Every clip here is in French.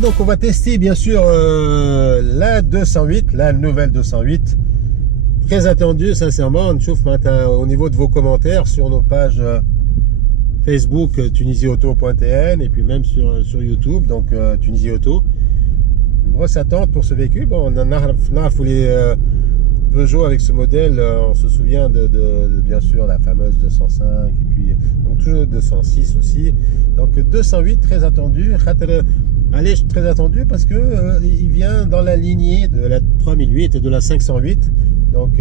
Donc on va tester bien sûr la 208, la nouvelle 208, très attendue sincèrement. Au niveau de vos commentaires sur nos pages Facebook tunisiauto.tn et puis même sur YouTube, donc Tunisie Auto. Une grosse attente pour ce véhicule. Bon, on en a les Peugeot avec ce modèle, on se souvient de bien sûr la fameuse 205 et puis donc toujours 206 aussi. Donc 208 très attendu. Allez, très attendu parce que il vient dans la lignée de la 3008 et de la 508. Donc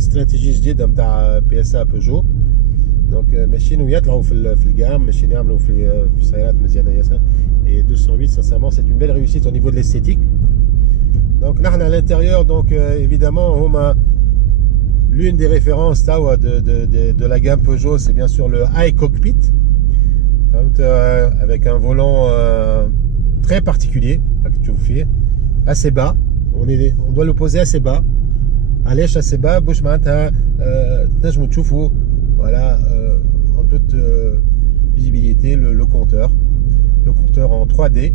stratégie جديدة نتاع PSA Peugeot. Donc ماشيين ويطلعوا في الجام، ماشيين يعملوا في سيارات مزيانة ياسر. Et 208 sincèrement c'est une belle réussite au niveau de l'esthétique. Donc là on a à l'intérieur, donc évidemment on a l'une des références de la gamme Peugeot, c'est bien sûr le iCockpit, avec un volant très particulier, assez bas. On doit le poser assez bas. علاش assez bas باش معناتها تنجموا تشوفوا voilà en toute visibilité le compteur en 3D.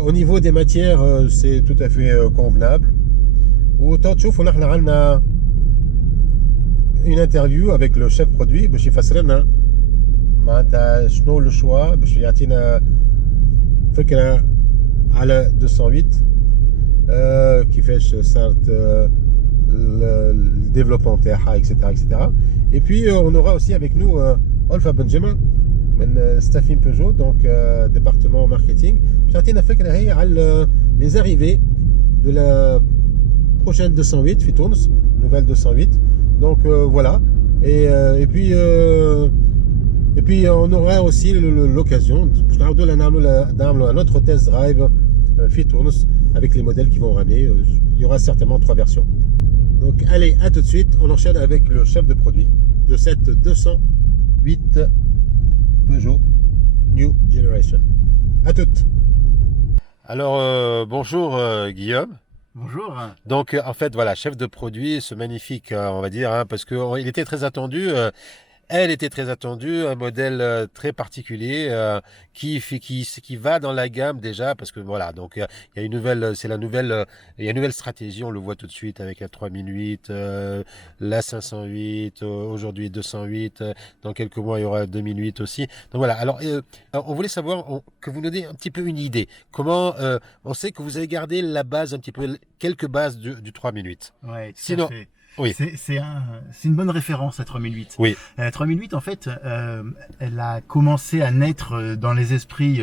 Au niveau des matières, c'est tout à fait convenable. Autant تشوفوا نحن عندنا une interview avec le chef produit باش يفسر لنا معناتها شنو le choix باش يعطينا فكرة على 208 كيفاش صارت le développement تاعها etc. Et puis on aura aussi avec nous Olfa Benjamin من staffing Peugeot, donc département marketing. يعطينا فكرة هي على les arrivées de la prochaine 208 في تونس, nouvelle 208. Donc voilà. Et puis on aura aussi l'occasion d'un autre test drive في تونس avec les modèles qui vont ramener. Il y aura certainement 3 versions. Donc allez, à tout de suite, on enchaîne avec le chef de produit de cette 208 Peugeot New Generation. À toutes. Alors bonjour Guillaume. Bonjour. Donc en fait voilà, chef de produit, ce magnifique on va dire, parce qu'il était très attendu. Elle était très attendue, un modèle très particulier qui va dans la gamme déjà, parce que voilà, donc il y a une nouvelle, il y a une nouvelle stratégie, on le voit tout de suite avec la 3008, la 508, aujourd'hui 208, dans quelques mois il y aura 2008 aussi. Donc voilà, alors on voulait savoir que vous nous donniez un petit peu une idée. Comment on sait que vous avez gardé la base un petit peu, quelques bases du 3008. Ouais, sinon. Oui. C'est une bonne référence, la 3008. Oui. La 3008, en fait, elle a commencé à naître dans les esprits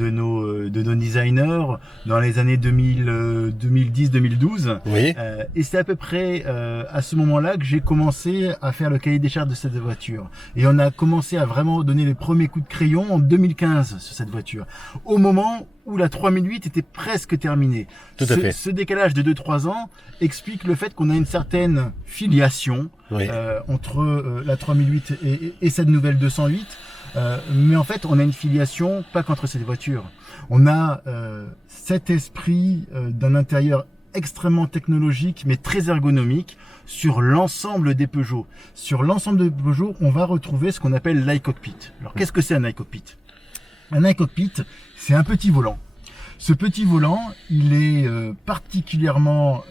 de nos designers dans les années 2010-2012. Oui. Et c'est à peu près à ce moment-là que j'ai commencé à faire le cahier des charges de cette voiture. Et on a commencé à vraiment donner les premiers coups de crayon en 2015 sur cette voiture. Au moment où la 3008 était presque terminée. Tout à fait. Ce décalage de 2-3 ans explique le fait qu'on a une certaine filiation entre la 3008 et cette nouvelle 208. Mais en fait, on a une filiation pas qu'entre ces voitures. On a cet esprit d'un intérieur extrêmement technologique, mais très ergonomique sur l'ensemble des Peugeot. Sur l'ensemble des Peugeot, on va retrouver ce qu'on appelle l'iCockpit. Alors, qu'est-ce que c'est un iCockpit? Un iCockpit, c'est un petit volant. Ce petit volant, il est particulièrement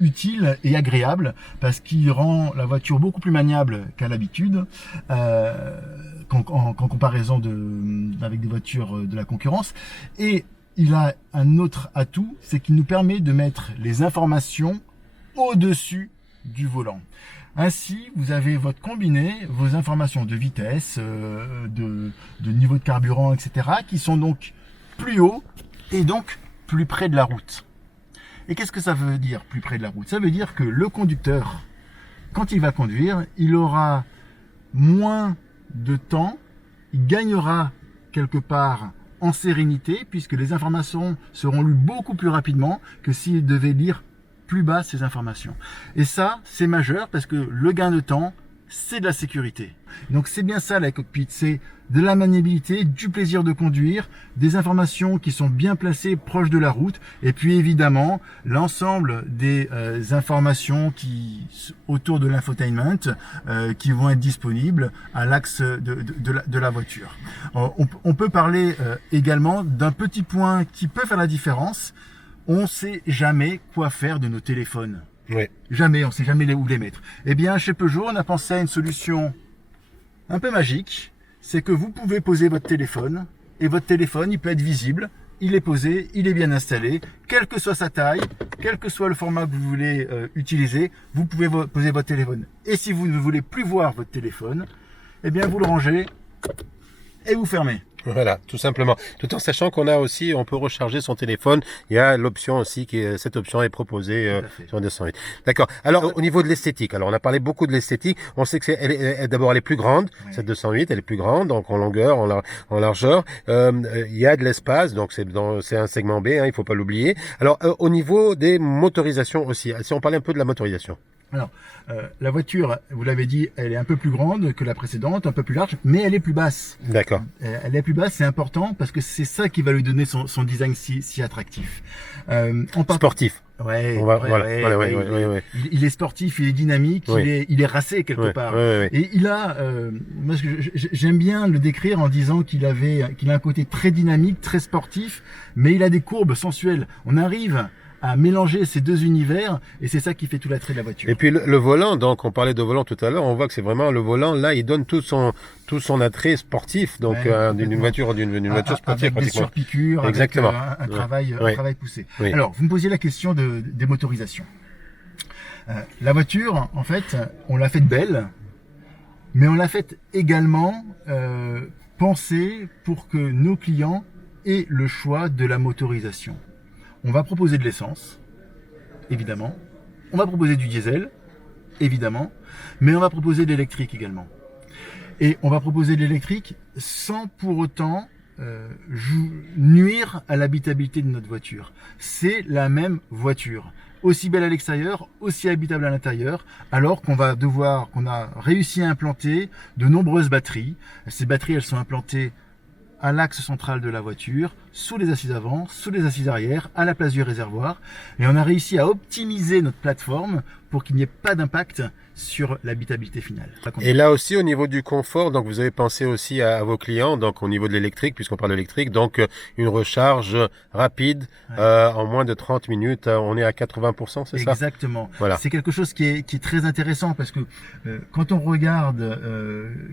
utile et agréable parce qu'il rend la voiture beaucoup plus maniable qu'à l'habitude, en comparaison avec des voitures de la concurrence. Et il a un autre atout, c'est qu'il nous permet de mettre les informations au-dessus du volant. Ainsi, vous avez votre combiné, vos informations de vitesse, de niveau de carburant, etc., qui sont donc plus haut et donc plus près de la route. Et qu'est-ce que ça veut dire, plus près de la route? Ça veut dire que le conducteur, quand il va conduire, il aura moins de temps, il gagnera quelque part en sérénité, puisque les informations seront lues beaucoup plus rapidement que s'il devait lire plus bas ces informations. Et ça, c'est majeur parce que le gain de temps, c'est de la sécurité. Donc c'est bien ça la cockpit, c'est de la maniabilité, du plaisir de conduire, des informations qui sont bien placées proches de la route, et puis évidemment l'ensemble des informations autour de l'infotainment qui vont être disponibles à l'axe de la voiture. On peut parler également d'un petit point qui peut faire la différence. On ne sait jamais quoi faire de nos téléphones. Oui. Jamais, on ne sait jamais où les mettre. Eh bien, chez Peugeot, on a pensé à une solution un peu magique. C'est que vous pouvez poser votre téléphone, et votre téléphone, il peut être visible, il est posé, il est bien installé, quelle que soit sa taille, quel que soit le format que vous voulez utiliser, vous pouvez poser votre téléphone. Et si vous ne voulez plus voir votre téléphone, eh bien, vous le rangez et vous fermez. Voilà, tout simplement. Tout en sachant qu'on a aussi, on peut recharger son téléphone. Il y a l'option aussi cette option est proposée sur 208. D'accord. Alors, au niveau de l'esthétique, alors on a parlé beaucoup de l'esthétique. On sait que d'abord elle est plus grande. Oui. Cette 208, elle est plus grande, donc en longueur, en largeur. Il y a de l'espace, donc c'est un segment B, hein, il faut pas l'oublier. Alors, au niveau des motorisations aussi, si on parlait un peu de la motorisation. Alors, la voiture, vous l'avez dit, elle est un peu plus grande que la précédente, un peu plus large, mais elle est plus basse. D'accord. Elle est plus basse, c'est important parce que c'est ça qui va lui donner son design si attractif. Sportif. Ouais, ouais. Il est sportif, il est dynamique, oui. il est racé quelque part. Oui. Et il a, moi j'aime bien le décrire en disant qu'il a un côté très dynamique, très sportif, mais il a des courbes sensuelles. On arrive à mélanger ces deux univers et c'est ça qui fait tout l'attrait de la voiture. Et puis le volant, donc on parlait de volant tout à l'heure, on voit que c'est vraiment le volant là, il donne tout son attrait sportif, donc d'une voiture sportive avec des surpiqûres, exactement, avec un travail poussé. Oui. Alors vous me posiez la question des motorisations. La voiture, en fait, on l'a faite belle, mais on l'a faite également pensée pour que nos clients aient le choix de la motorisation. On va proposer de l'essence, évidemment. On va proposer du diesel, évidemment. Mais on va proposer de l'électrique également. Et on va proposer de l'électrique sans pour autant nuire à l'habitabilité de notre voiture. C'est la même voiture. Aussi belle à l'extérieur, aussi habitable à l'intérieur, alors qu'on a réussi à implanter de nombreuses batteries. Ces batteries, elles sont implantées à l'axe central de la voiture, sous les assises avant, sous les assises arrière, à la place du réservoir. Et on a réussi à optimiser notre plateforme pour qu'il n'y ait pas d'impact sur l'habitabilité finale. Et là aussi, au niveau du confort, donc vous avez pensé aussi à vos clients, donc au niveau de l'électrique, puisqu'on parle d'électrique, donc une recharge rapide, en moins de 30 minutes, on est à 80%, c'est ça? Exactement. Voilà. C'est quelque chose qui est très intéressant parce que quand on regarde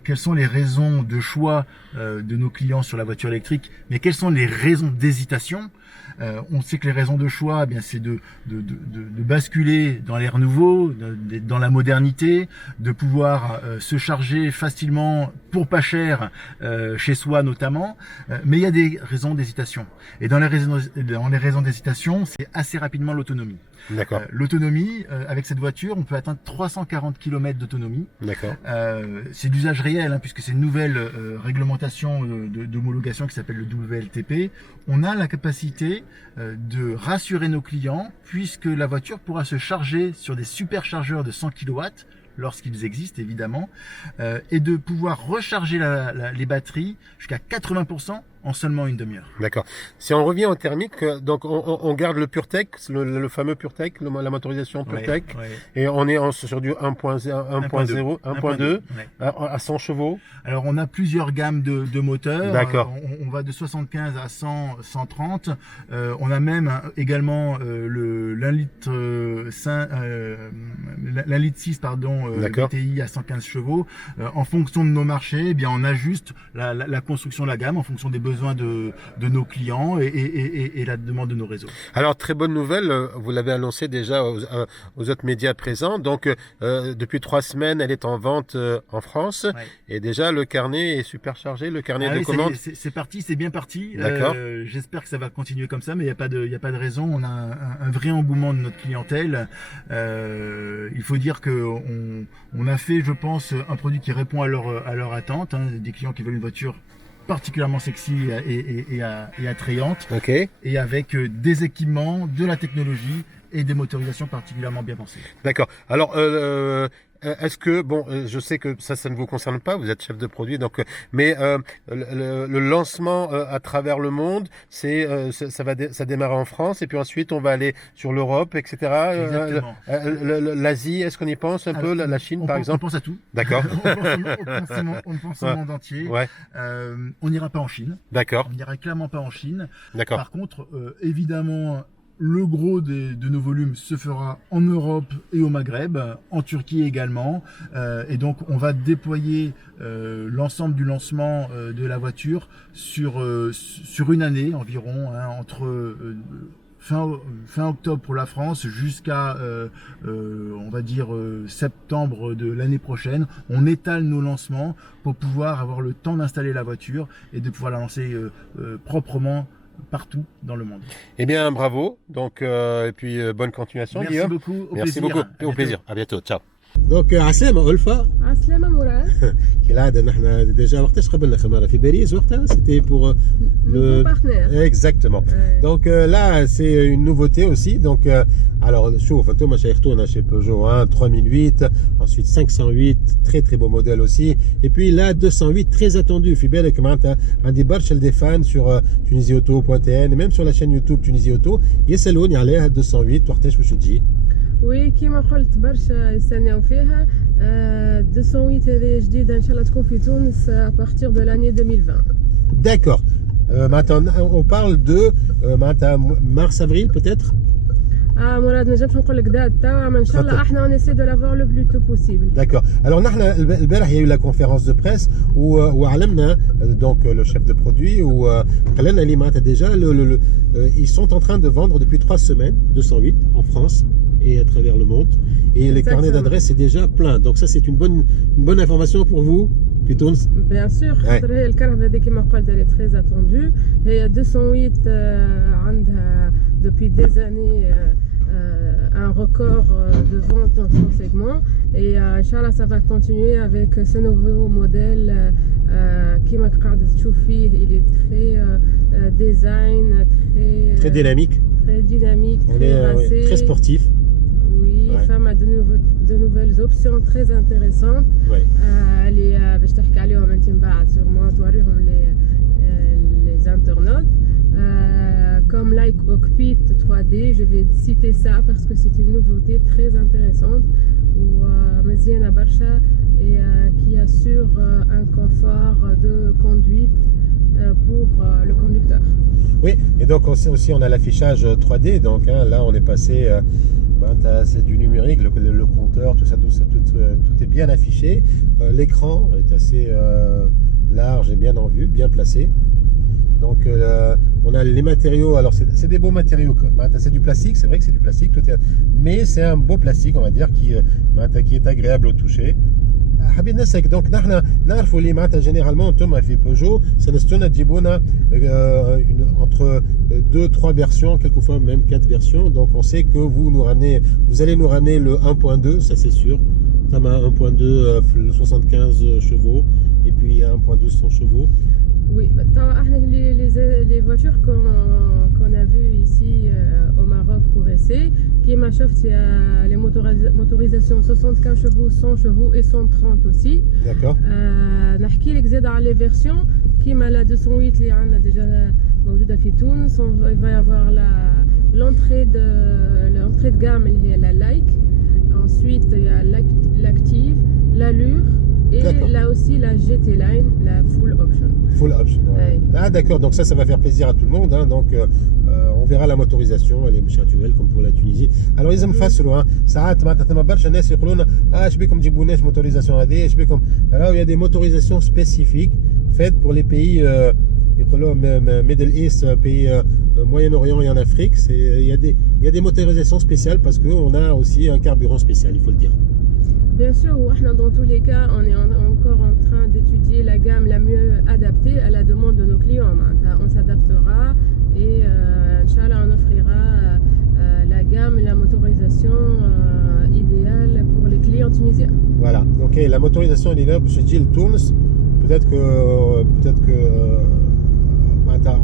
quelles sont les raisons de choix de nos clients sur la voiture électrique, mais quelles sont les raisons d'hésitation, on sait que les raisons de choix, eh bien, c'est de basculer dans l'air nouveau, dans la modernité, de pouvoir se charger facilement pour pas cher chez soi notamment. Mais il y a des raisons d'hésitation. Et dans les raisons d'hésitation, c'est assez rapidement l'autonomie. D'accord. L'autonomie, avec cette voiture, on peut atteindre 340 km d'autonomie. D'accord. C'est d'usage réel, hein, puisque c'est une nouvelle réglementation d'homologation qui s'appelle le WLTP. On a la capacité de rassurer nos clients, puisque la voiture pourra se charger sur des superchargeurs de 100 kW, lorsqu'ils existent évidemment, et de pouvoir recharger les batteries jusqu'à 80% en seulement une demi-heure. D'accord. Si on revient en thermique, donc on garde le PureTech, le fameux PureTech, la motorisation PureTech, et on est sur du 1.0, 1.2, à 100 chevaux. Alors on a plusieurs gammes de moteurs. D'accord. On va de 75 à 100, 130. On a même également l'1 litre 6 VTI à 115 chevaux. En fonction de nos marchés, eh bien on ajuste la construction de la gamme en fonction des besoins de nos clients et la demande de nos réseaux. Alors très bonne nouvelle, vous l'avez annoncé déjà aux autres médias présents. Donc depuis 3 semaines, elle est en vente en France, et déjà le carnet est superchargé, le carnet de commandes. C'est parti, c'est bien parti. D'accord. J'espère que ça va continuer comme ça, mais il y a pas de raison. On a un vrai engouement de notre clientèle. Il faut dire que on a fait, je pense, un produit qui répond à leur attente, hein, des clients qui veulent une voiture particulièrement sexy et attrayante, okay. Et avec des équipements, de la technologie et des motorisations particulièrement bien pensées. D'accord. Alors, est-ce que, bon, je sais que ça ne vous concerne pas, vous êtes chef de produit, donc, mais le lancement à travers le monde, ça démarre en France et puis ensuite on va aller sur l'Europe, etc. Exactement. L'Asie, est-ce qu'on y pense un peu, la Chine par exemple? On pense à tout. D'accord. On pense au monde entier. Ouais. On n'ira pas en Chine. D'accord. On n'ira clairement pas en Chine. D'accord. Par contre, évidemment, le gros de nos volumes se fera en Europe et au Maghreb, en Turquie également. Et donc, on va déployer l'ensemble du lancement de la voiture sur une année environ, hein, entre fin octobre pour la France jusqu'à, on va dire, septembre de l'année prochaine. On étale nos lancements pour pouvoir avoir le temps d'installer la voiture et de pouvoir la lancer proprement partout dans le monde. Eh bien, bravo. Donc, et puis bonne continuation, Merci Guillaume. beaucoup. Merci beaucoup. Au plaisir. À bientôt. Ciao. دونك عسلامة ألفا عسلامة مراد. كالعادة نحن ديجا وقتاش قبلنا خمارة في باريس وقتها سيتي بور Nouveau partenaire. Exactement. Ouais. Donc là, c'est une nouveauté aussi. Donc, alors, شوف انتم شيختونا chez Peugeot, hein, 3008, ensuite 508, très beau modèle aussi. Et puis là, 208, très attendu. في بالك معناتها عندي برشا des fans sur tunisiauto.tn et même sur la chaîne YouTube Tunisie Auto يسألوني عليها 208 وقتاش باش تجي. وي كيما قلت برشا يستناو فيها. 208 هذه جديدة إن شاء الله تكون في تونس à partir de l'année 2020. D'accord. Maintenant, on parle de mars-avril peut-être. مراد ما نجمش نقول لك دات تاع ان شاء الله احنا on essaie de l'avoir le plus tôt possible. D'accord. Alors نحن البارح il y a eu la conférence de presse où وعلمنا donc le chef de produit ou قال لنا اللي معناتها déjà ils sont en train de vendre depuis 3 semaines 208 en France et à travers le monde et les carnets d'adresses c'est déjà plein. Donc ça c'est une bonne information pour vous. في تونس. Bien sûr خاطر هي الكرهبة هذه كما قلت elle est très attendue. هي 208 عندها depuis des années un record de vente dans son segment et Inch'Allah ça va continuer avec ce nouveau modèle كما قاعدة تشوف فيه il est très design très dynamique. Très dynamique, très racé. Très sportif. Oui, femme a de nouvelles options très intéressantes. اللي باش تحكي عليهم انت من بعد sûrement توريهم les internautes. Comme Like Cockpit 3D, je vais citer ça parce que c'est une nouveauté très intéressante ou مزيانة برشا et qui assure un confort de conduite pour le conducteur. Oui, et donc aussi on a l'affichage 3D, donc hein, là on est passé, c'est du numérique, le compteur, tout est bien affiché. L'écran est assez large et bien en vue, bien placé. Donc on a les matériaux, alors c'est des beaux matériaux, c'est du plastique, c'est vrai que c'est du plastique, mais c'est un beau plastique on va dire qui est agréable au toucher. حابين نسالك دونك نحن نعرفوا اللي معناتها جينيرالمون انتم في بوجو سنستونا تجيبونا entre 2-3 versions, quelquefois même 4 versions. Donc on sait que vous allez nous ramener le 1.2, ça c'est sûr. Ça m'a 1.2 75 chevaux et puis 1.2 100 chevaux. Oui, les voitures qu'on a vues ici au Maroc pour essai, qui m'a chauffé les motorisations 75 chevaux, 100 chevaux et 130 aussi. D'accord. نحكي لك زاد على les versions كيما la 208 اللي عندنا déjà موجودة في تونس. Il va y avoir l'entrée de gamme اللي هي la Like. Ensuite il y a l'Active, l'Allure. Et là aussi la GT Line, la Full Option. Full Option, ouais. Ah d'accord, donc ça va faire plaisir à tout le monde, hein. Donc on verra la motorisation, elle est actuelle comme pour la Tunisie. Alors ils me fassent ساعات معناتها ثم برشا ناس يقولوا لنا اش بكم تجيبوناش موتوريزاسيون هذه اش بكم. Alors il y a des motorisations spécifiques faites pour les pays يقولوا Middle East, pays Moyen-Orient et en Afrique. Il y a des motorisations spéciales parce qu'on a aussi un carburant spécial, il faut le dire. Bien sûr, dans tous les cas, on est encore en train d'étudier la gamme la mieux adaptée à la demande de nos clients. On s'adaptera et Inch'Allah, on offrira la gamme et la motorisation idéale pour les clients tunisiens. Voilà, donc la motorisation elle est là, je dis le Tunis. Peut-être que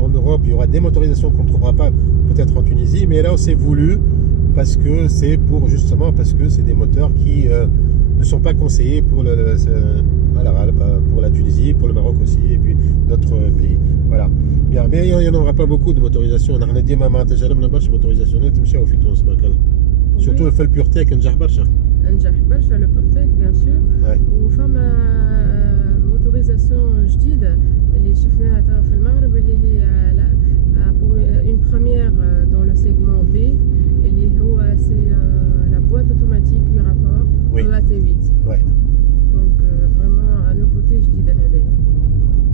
en Europe, il y aura des motorisations qu'on ne trouvera pas peut-être en Tunisie, mais là c'est voulu parce que c'est des moteurs qui ne sont pas conseillés pour pour la Tunisie, pour le Maroc aussi, et puis d'autres pays. Voilà. Bien, mais il n'y en aura pas beaucoup de motorisation. On a dit de motorisation, surtout le Purtec, un Jahbarcha. نجح برشا لو بورتيك بيان سور وفما موتوريزاسيون جديده اللي شفناها توا في المغرب اللي هي اون بروميير دون لو سيغمون بي اللي هو سي لا بوîte automatique du rapport EAT8 دونك فريمون نوفوتي جديده هذه.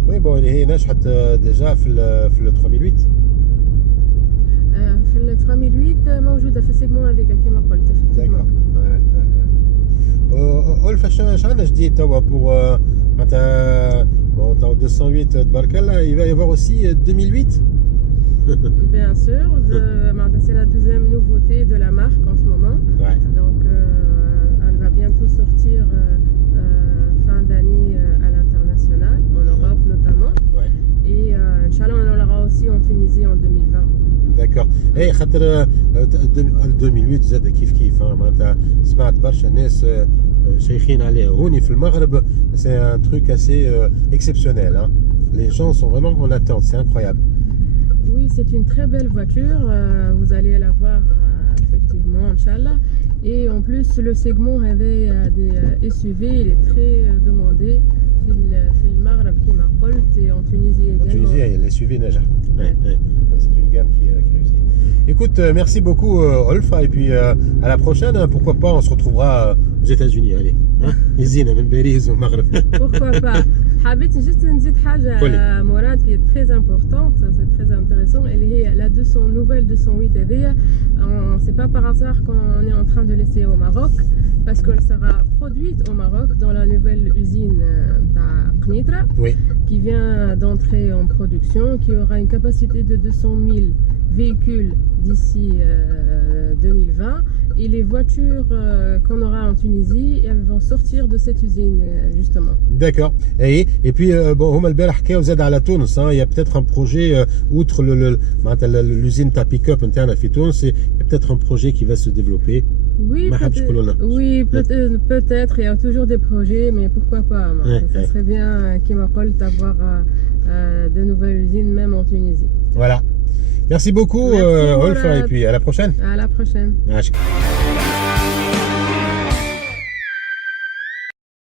وي بون هي نجحت ديجا في ال 3008 في ال 3008 موجوده في السيغمون هذيك كما قلت افكتيفمون. ألف شحال جديد توا pour معناتها 208 تبارك الله il va y avoir aussi 2008. Bien sûr, c'est la deuxième nouveauté de la marque en ce moment. Donc elle va bientôt sortir fin d'année à l'international, en Europe notamment. Et Inch'Allah on l'aura aussi en Tunisie en 2020. D'accord. اي خاطر 2008 زاد كيف معناتها سمعت برشا ناس شيخين عليه هوني في المغرب. C'est un truc assez exceptionnel. Hein. Les gens sont vraiment en attente, c'est incroyable. Oui, c'est une très belle voiture. Vous allez la voir effectivement, Inch'Allah. Et en plus, le segment avait des SUV, il est très demandé. في المغرب كما قلت et en Tunisie également. En Tunisie, les SUV نجح. C'est une gamme qui réussit. Écoute, merci beaucoup Olfa et puis à la prochaine. Pourquoi pas, on se retrouvera aux États-Unis. Allez, يزينا من باريس والمغرب. Pourquoi pas. حبيت juste نزيد حاجة مراد qui est très importante, c'est très intéressant. Elle est la nouvelle 208 هذيا. C'est pas par hasard qu'on est en train de l'essayer au Maroc parce qu'elle sera produite au Maroc dans la nouvelle usine Qnitra qui vient d'entrer en production, qui aura une capacité de 200 000 véhicules d'ici 2020 et les voitures qu'on aura en Tunisie, elles vont sortir de cette usine justement. D'accord. Et puis bon, هما البارح حكاو زاد على تونس. Il y a peut-être un projet outre l'usine ta pick-up نتاعنا في تونس, il y a peut-être un projet qui va se développer. Oui, peut-être, il y a toujours des projets, mais pourquoi pas. Ça serait bien Kima Qol d'avoir de nouvelles usines même en Tunisie. Voilà. Merci beaucoup Olfa et puis à la prochaine. À la prochaine.